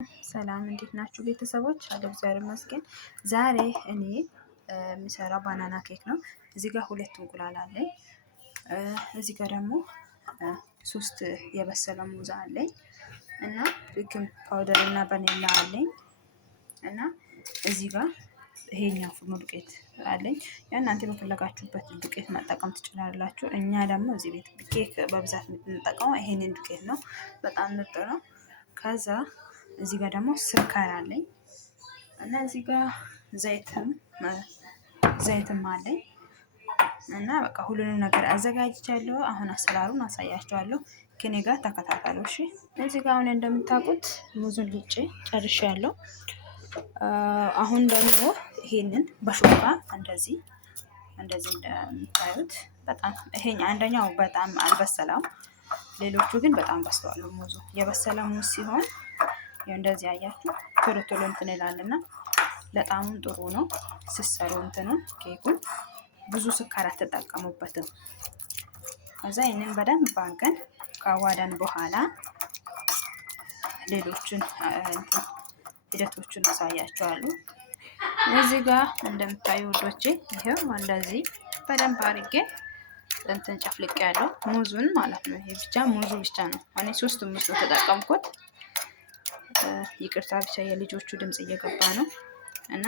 ሰላም እንዴት ናችሁ ቤተሰቦች? አለሁ እግዚአብሔር ይመስገን። ዛሬ እኔ የሚሰራው ባናና ኬክ ነው። እዚህ ጋር 2 እንቁላል አለኝ። እዚህ ጋር ደግሞ 3 የበሰለ ሙዝ አለኝ እና ቤኪንግ ፓውደር እና ቫኒላ አለኝ እና እዚህ ጋር ይሄኛው ፍርኖ ዱቄት አለኝ። እናንተ በፈለጋችሁበት ዱቄት መጠቀም ትችላላችሁ። እኛ ደግሞ እዚህ ቤት ኬክ በብዛት የምንጠቀመው ይሄንን ዱቄት ነው። በጣም ምርጥ ነው። ከዛ እዚህ ጋር ደግሞ ስኳር አለኝ እና እዚህ ጋር ዘይትም አለኝ እና በቃ ሁሉንም ነገር አዘጋጅቻለሁ። አሁን አሰራሩን አሳያችኋለሁ። ከኔ ጋር ተከታተሉ እሺ። እዚህ ጋር አሁን እንደምታውቁት ሙዙን ልጬ ጨርሻለሁ። አሁን ደግሞ ይሄንን በሹካ እንደዚህ እንደምታዩት በጣም ይሄኛ አንደኛው በጣም አልበሰለም። ሌሎቹ ግን በጣም በስተዋል። ሙዙ የበሰለ ሙዝ ሲሆን እንደዚህ አያችሁ ቶሎ ቶሎ እንትን ይላልና ለጣሙም ጥሩ ነው። ሲሰሩ እንትኑን ኬኩን ብዙ ስኳር አትጠቀሙበትም። ከዛ ይሄንን በደንብ ባንከን ካዋዳን በኋላ ሌሎችን ሂደቶችን አሳያችኋለሁ። እዚህ ጋር እንደምታዩ ወዶቼ ይሄው እንደዚህ በደንብ አድርጌ እንትን ጨፍልቄ ያለው ሙዙን ማለት ነው። ይሄ ብቻ ሙዙ ብቻ ነው። እኔ 3 ሙዝ ነው ተጠቀምኩት። ይቅርታ ብቻ የልጆቹ ድምጽ እየገባ ነው እና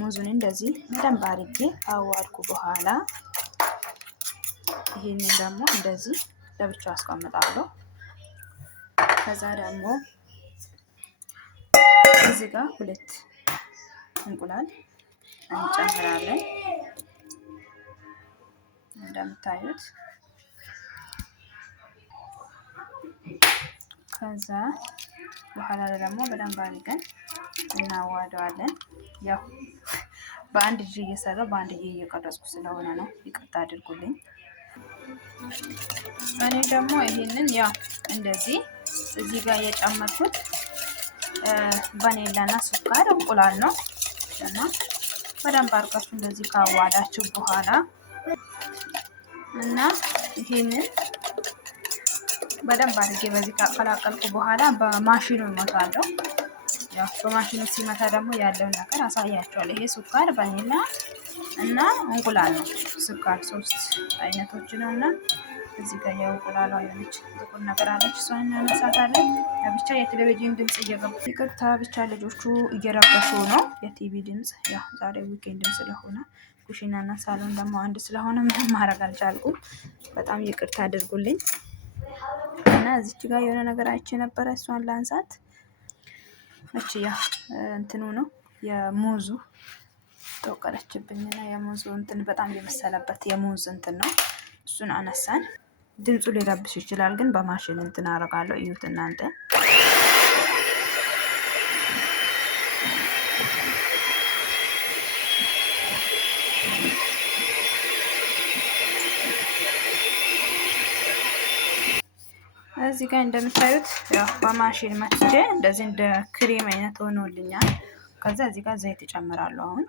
ሙዙን እንደዚህ በደንብ አድርጌ አዋድኩ በኋላ ይሄንን ደግሞ እንደዚህ ለብቻው አስቀምጣለሁ። ከዛ ደግሞ እዚህ ጋር 2 እንቁላል እንጨምራለን እንደምታዩት። ከዛ በኋላ ደግሞ በደንብ አድርገን እናዋደዋለን። ያው በአንድ እጅ እየሰራሁ በአንድ እጅ እየቀረጽኩ ስለሆነ ነው፣ ይቅርታ አድርጉልኝ። እኔ ደግሞ ይሄንን ያው እንደዚህ እዚህ ጋር የጨመርኩት ቫኒላና ስኳር እንቁላል ነው እና በደንብ አድርጋችሁ እንደዚህ ካዋዳችሁ በኋላ እና ይሄንን በደንብ አድርጌ በዚህ ካቀላቀልኩ በኋላ በማሽኑ እመታለሁ። ያው በማሽኑ ሲመታ ደግሞ ያለውን ነገር አሳያችኋለሁ። ይሄ ስኳር ቫኒላ እና እንቁላል ነው። ስኳር 3 አይነቶች ነው እና እዚህ ጋር ያው እንቁላሏ የሆነች ጥቁር ነገር አለች፣ እሷን እናነሳታለን። ብቻ የቴሌቪዥን ድምጽ እየገባ ይቅርታ፣ ብቻ ልጆቹ እየረበሹ ነው። የቲቪ ድምጽ ያው ዛሬ ዊኬንድም ስለሆነ ኩሽና እና ሳሎን ደግሞ አንድ ስለሆነ ምንም ማድረግ አልቻልኩም። በጣም ይቅርታ አድርጉልኝ። እና እዚች ጋር የሆነ ነገር አይቼ ነበረ፣ እሷን ላንሳት። እቺ ያ እንትኑ ነው የሙዙ ተወቀረችብኝና የሙዙ እንትን በጣም የመሰለበት የሙዝ እንትን ነው። እሱን አነሳን። ድምፁ ሊረብሽ ይችላል፣ ግን በማሽን እንትን አደርጋለሁ። እዩት እናንተ። እዚህ ጋር እንደምታዩት ያው በማሽን መትቼ እንደዚህ እንደ ክሬም አይነት ሆኖልኛል። ከዛ እዚህ ጋር ዘይት እጨምራለሁ። አሁን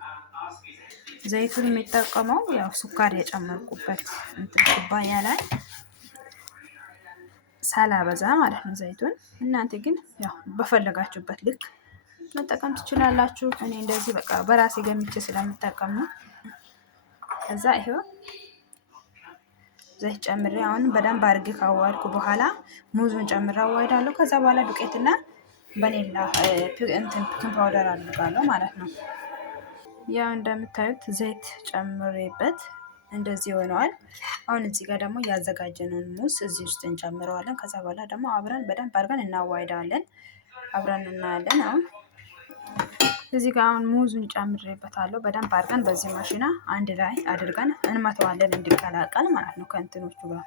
ዘይቱን የሚጠቀመው ያው ስኳር የጨመርኩበት እንትን ኩባያ ላይ ሳላበዛ ማለት ነው ዘይቱን። እናንተ ግን ያው በፈለጋችሁበት ልክ መጠቀም ትችላላችሁ። እኔ እንደዚህ በቃ በራሴ ገምቼ ስለምጠቀም ነው። ከዛ ይሄው ዘይት ጨምሬ አሁን በደንብ አድርጌ ካዋድኩ በኋላ ሙዙን ጨምሬ አዋህዳለሁ። ከዛ በኋላ ዱቄትና ቫኒላ እንትን ቤኪንግ ፓውደር አድርጋለሁ ማለት ነው። ያው እንደምታዩት ዘይት ጨምሬበት እንደዚህ ሆነዋል። አሁን እዚህ ጋር ደግሞ ያዘጋጀነውን ሙዝ እዚህ ውስጥ እንጨምረዋለን። ከዛ በኋላ ደግሞ አብረን በደንብ አድርገን እናዋህዳለን። አብረን እናያለን። አሁን እዚህ ጋር አሁን ሙዙን ጨምሬበታለሁ። በደንብ አድርገን በዚህ ማሽና አንድ ላይ አድርገን እንመተዋለን እንዲቀላቀል ማለት ነው ከእንትኖቹ ጋር።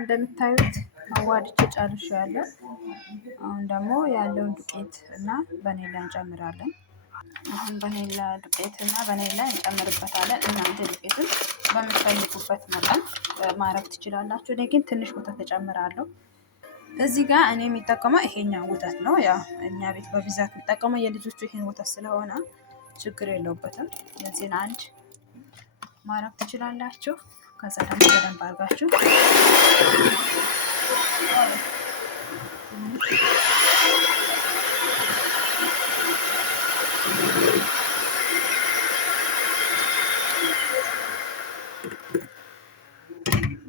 ጋር እንደምታዩት አዋድቼ ጨርሻለሁ። አሁን ደግሞ ያለውን ዱቄት እና ቫኒላ እንጨምራለን። አሁን ቫኒላ ዱቄት እና ቫኒላ እንጨምርበታለን። እናንተ ዱቄቱን በምትፈልጉበት መጠን ማድረግ ትችላላችሁ። እኔ ግን ትንሽ ወተት እጨምራለሁ። እዚህ ጋር እኔ የሚጠቀመው ይሄኛው ወተት ነው። ያው እኛ ቤት በብዛት የሚጠቀመው የልጆቹ ይሄን ወተት ስለሆነ ችግር የለውበትም። የዚህን አንድ ማድረግ ትችላላችሁ። ከዛ ደግሞ በደንብ አድርጋችሁ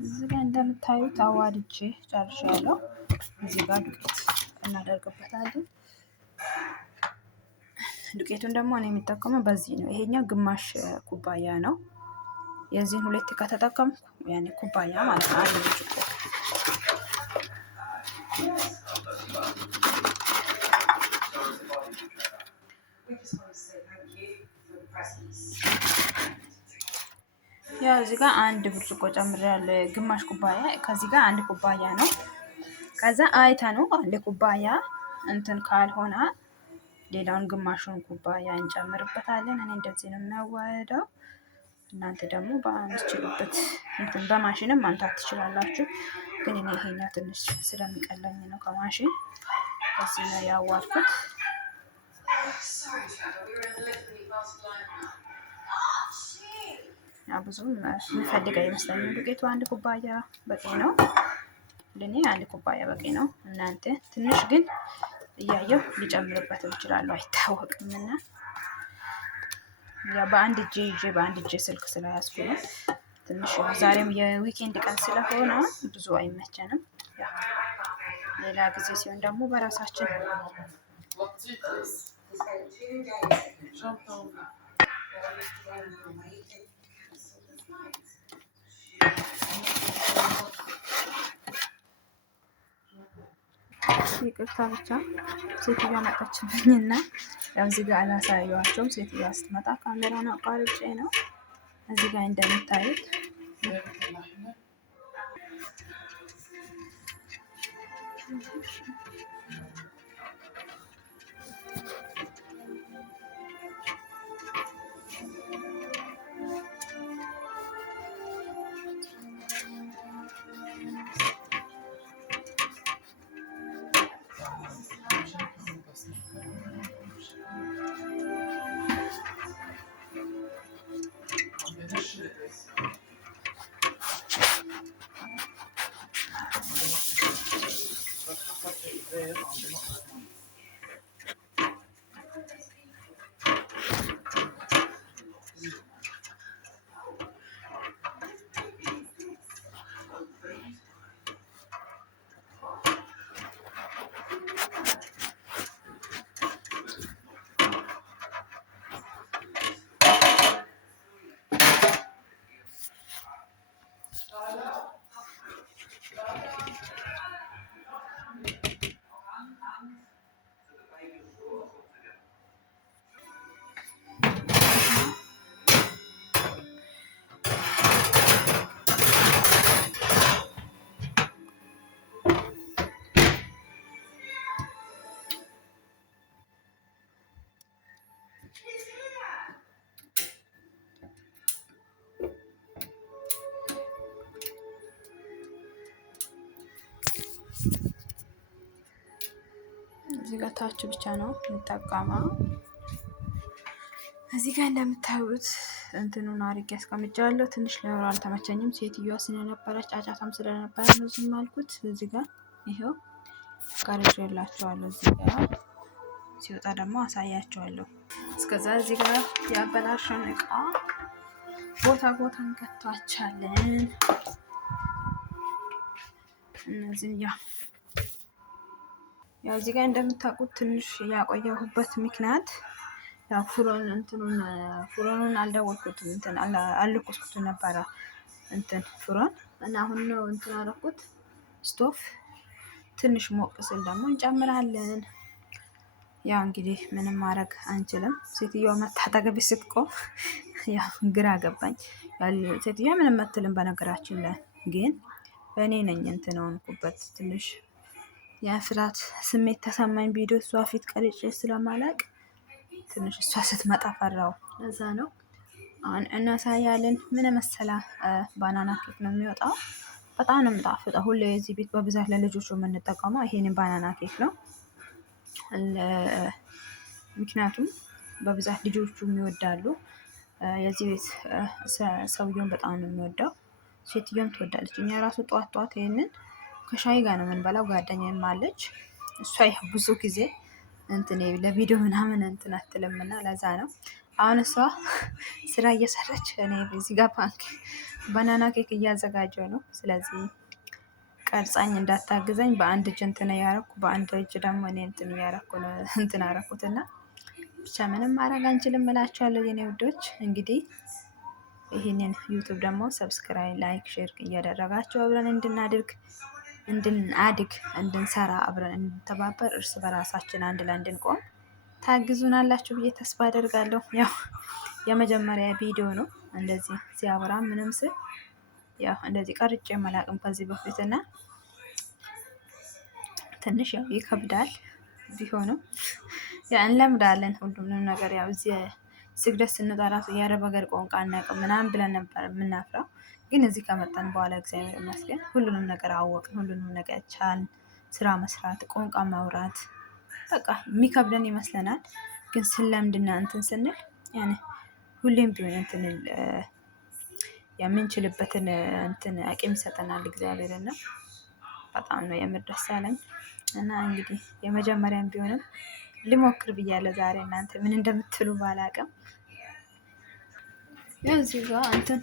እዚህ ጋር እንደምታዩት አዋድጄ ጨርሻለሁ። እዚህ ጋር ዱቄት እናደርግበታለን። ዱቄቱን ደግሞ እኔ የሚጠቀመው በዚህ ነው። ይሄኛው ግማሽ ኩባያ ነው። የዚህን ሁለት ከተጠቀምኩ ያኔ ኩባያ ማለት ነው። አንድ ብርጭቆ ያው እዚህ ጋር አንድ ብርጭቆ ጨምሬያለሁ። ግማሽ ኩባያ ከዚህ ጋር አንድ ኩባያ ነው። ከዛ አይታ ነው አንድ ኩባያ እንትን ካልሆነ ሌላውን ግማሹን ኩባያ እንጨምርበታለን። እኔ እንደዚህ ነው የማዋህደው። እናንተ ደግሞ በምትችሉበት እንትን በማሽንም ማምታት ትችላላችሁ። ግን እኔ ይሄኛው ትንሽ ስለሚቀለኝ ነው ከማሽን እዚህ ነው ያዋልኩት። ብዙም የሚፈልግ አይመስለኝም። ዱቄቱ አንድ ኩባያ በቂ ነው። ለኔ አንድ ኩባያ በቂ ነው። እናንተ ትንሽ ግን እያየው ሊጨምርበት እችላለሁ፣ አይታወቅም። እና ያው በአንድ እጄ ይዤ በአንድ እጄ ስልክ ስለያዝኩ ነው። ትንሽ ዛሬም የዊኬንድ ቀን ስለሆነ ብዙ አይመቸንም። ያው ሌላ ጊዜ ሲሆን ደግሞ በራሳችን ይቅርታ ብቻ ሴትዮዋ መጣችብኝና ያው እዚህ ጋር አላሳየኋቸውም። ሴትዮዋ ስትመጣ ካሜራውን አቋርጬ ነው። እዚህ ጋር እንደምታዩት እዚህ ጋር ታች ብቻ ነው የምጠቀመው። እዚህ ጋር እንደምታዩት እንትኑን አድርጌ አስቀምጫለሁ። ትንሽ ለወር አልተመቸኝም። ሴትዮዋ ስለነበረች ጫጫታም ስለነበረ ነው ዝም አልኩት። እዚህ ጋር ይሄው ቀርጬላችኋለሁ። እዚህ ጋር ሲወጣ ደግሞ አሳያችኋለሁ። እስከዛ እዚህ ጋር ያበላሸን እቃ ቦታ ቦታ እንከቷቻለን። እነዚህ ያው እዚህ ጋር እንደምታውቁት ትንሽ ያቆየሁበት ምክንያት ያው ፍሮኑን አልደወልኩትም፣ እንትን አልለኮስኩትም ነበረ እንትን ፍሮን እና አሁን ነው እንትን አደረኩት ስቶፍ። ትንሽ ሞቅ ስል ደግሞ እንጨምራለን። ያው እንግዲህ ምንም ማድረግ አንችልም። ሴትዮዋ መታጠገብ ስትቆም ያው ግራ ገባኝ። ሴትዮዋ ምንም አትልም በነገራችን ላይ ግን እኔ ነኝ እንትን ሆንኩበት ትንሽ የፍርሃት ስሜት ተሰማኝ። ቪዲዮ እሷ ፊት ቀርጬ ስለማላቅ ትንሽ እሷ ስትመጣ ፈራው። ለዛ ነው አሁን እናሳያለን። ምን መሰላ ባናና ኬክ ነው የሚወጣው። በጣም ነው የምጣፍጠው። ሁሌ እዚህ ቤት በብዛት ለልጆቹ የምንጠቀመው ይሄንን ባናና ኬክ ነው። ምክንያቱም በብዛት ልጆቹ ይወዳሉ። የዚህ ቤት ሰውየውን በጣም ነው የሚወደው። ሴትዮውም ትወዳለች። እኛ ራሱ ጠዋት ጠዋት ይሄንን ከሻይ ጋር ነው የምንበላው። ጓደኛዬም አለች። እሷ ያው ብዙ ጊዜ እንትን ለቪዲዮ ምናምን እንትን አትልምና ለዛ ነው። አሁን እሷ ስራ እየሰራች እኔ እዚህ ጋር ባናና ኬክ እያዘጋጀው ነው። ስለዚህ ቀርጻኝ እንዳታግዘኝ በአንድ እጅ እንትን እያረኩ በአንድ እጅ ደግሞ እኔ እንትን እያረኩ ነው እንትን አረኩትና ብቻ ምንም ማድረግ አንችልም እላችኋለሁ የኔ ውዶች። እንግዲህ ይህንን ዩቱብ ደግሞ ሰብስክራይብ፣ ላይክ፣ ሼር እያደረጋችሁ አብረን እንድናድግ እንድንሰራ አብረን እንድንተባበር እርስ በራሳችን አንድ ላይ እንድንቆም ታግዙናላችሁ ብዬ ተስፋ አደርጋለሁ። ያው የመጀመሪያ ቪዲዮ ነው እንደዚህ ሲያወራ ምንም ስል ያው እንደዚህ ቀርጬ መላቅም ከዚህ በፊትና ትንሽ ያው ይከብዳል። ቢሆንም ያ እንለምዳለን ሁሉንም ነገር። ያው እዚህ ስግደት ስንወጣ ራሱ የአረብ ሀገር ቋንቋ አናውቅም ምናምን ብለን ነበር የምናፍራው። ግን እዚህ ከመጣን በኋላ እግዚአብሔር ይመስገን ሁሉንም ነገር አወቅን፣ ሁሉንም ነገር ቻልን። ስራ መስራት፣ ቋንቋ ማውራት በቃ የሚከብደን ይመስለናል። ግን ስለምድና እንትን ስንል ያኔ ሁሌም ቢሆን እንትን የምንችልበትን እንትን አቅም ይሰጠናል እግዚአብሔር እና በጣም ነው የምር ደስ ያለኝ። እና እንግዲህ የመጀመሪያም ቢሆንም ልሞክር ብያለሁ ዛሬ። እናንተ ምን እንደምትሉ ባላቅም እዚህ ጋር እንትን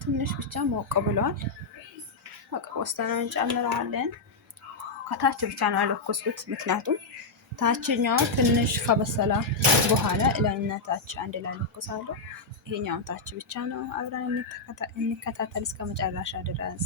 ትንሽ ብቻ ሞቅ ብለዋል። በቃ ወስተን እንጨምረዋለን። ከታች ብቻ ነው ያለኮስኩት፣ ምክንያቱም ታችኛው ትንሽ ከበሰላ በኋላ ላይና ታች አንድ ላይ ለኮሳለሁ። ይሄኛው ታች ብቻ ነው። አብረን እንከታተል እስከ መጨረሻ ድረስ።